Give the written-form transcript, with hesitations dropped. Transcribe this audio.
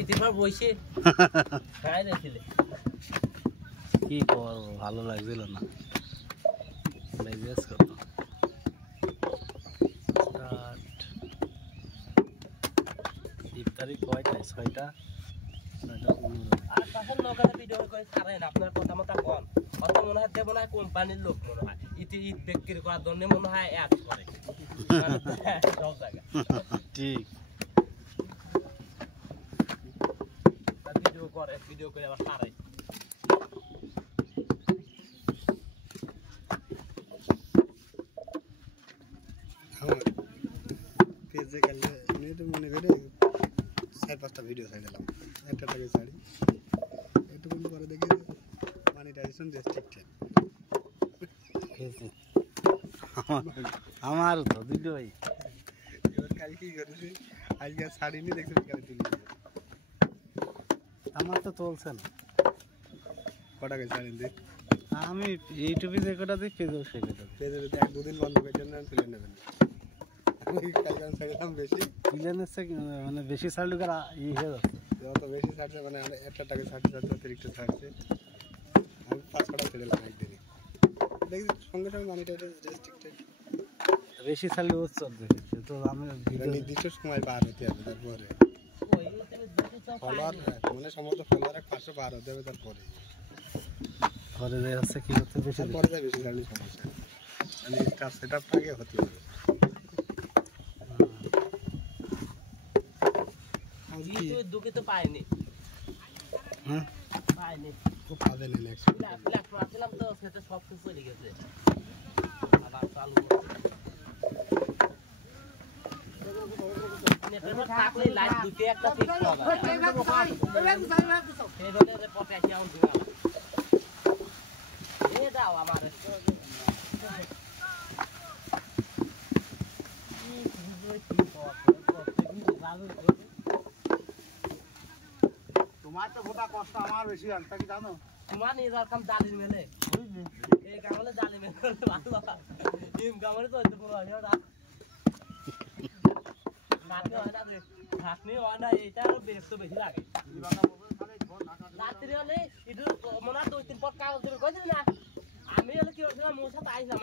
ইতিবার বইছে খাই দিছিলে কি করব ভালো লাগছিল না লেজেস কত স্টার্ট ইফতারি কয়টা 6টা 6:15 আর তখন নৌকাতে ভিডিও করে ছাড়েন আপনার কথা মতো কোন অত মনে হয় দেব না কোম্পানির লোক মনে হয় ঈদ বিক্রি করার জন্য মনে হয় অ্যাড করে সব জায়গা ঠিক ভিডিও করে আবার ছাড়ে পেজে গেলে নেট মনে করে 4-5টা ভিডিও ছাড় দিলাম একটা টাকা ছাড়ি এটুকুন পরে দেখি মনিটাইজেশন রেস্ট্রিক্টেড আমার তো দুটোই এবার কাল কি করেছি আজকে ছাড়িনি দেখছি কাল তুলি আমার তো চলছে না কটা করে ছাড়েন দেখ আমি ইউটিউবে যে কটা দিই পেজেও সে কটা পেজে যদি 1-2 দিন বন্ধ করে দেন না তুলে নেবেন আমি কাল ছাড়লাম বেশি তুলে নিচ্ছে মানে বেশি ছাড়লে ই হয়ে যাচ্ছে যত বেশি ছাড়ছে মানে একটা টাকা ছাড়ছে অতিরিক্ত ছাড়ছে আমি 5-6টা ছেড়েলাম একদিনই দেখি সঙ্গে সঙ্গে মনিটাইজেশন রেস্ট্রিক্টেড বেশি ছাড়লে ও চলবে তো আমি নির্দিষ্ট সময় পার হতে হবে তারপরে ফলোয়ার মানে সমস্ত ফলোয়ার 500 পার হতে হবে তারপরে ঘরে যাই হচ্ছে কি করতে বেশি তারপরে যা বেশি ছাড়লে সমস্যা মানে স্টাফ সেটআপটা আগে হতে হবে দুঃখে তো পাইনি হ্যাঁ পাইনি খুব পাবে না নেক্সট প্ল্যাটফর্ম আসলাম তো সেটা সব কিছু চলে গেছে আবার চালু নেটওয়ার্ক থাকলে লাইট দুটো একটা ঠিক হবে সেই ধরনের পথে আসি আমার দিনা এ দাও আমার তোমার তো গোটা কষ্ট আমার বেশি আর তা কি জানো তোমার নিজের কাম জালি মেলে বুঝলি এই কামলে জালি মেলে ভালো টিম কামলে তো হইতে পুরো হয় না নাকি হয় না রে খাসনি হয় না এটা আরো বেশ বেশি লাগে রাত্রি হলে একটু মনে হয় 2-3 পট কাগজ দেবে কইছিস না আমি হলে কি করছিলাম মোর সাথে আইছিলাম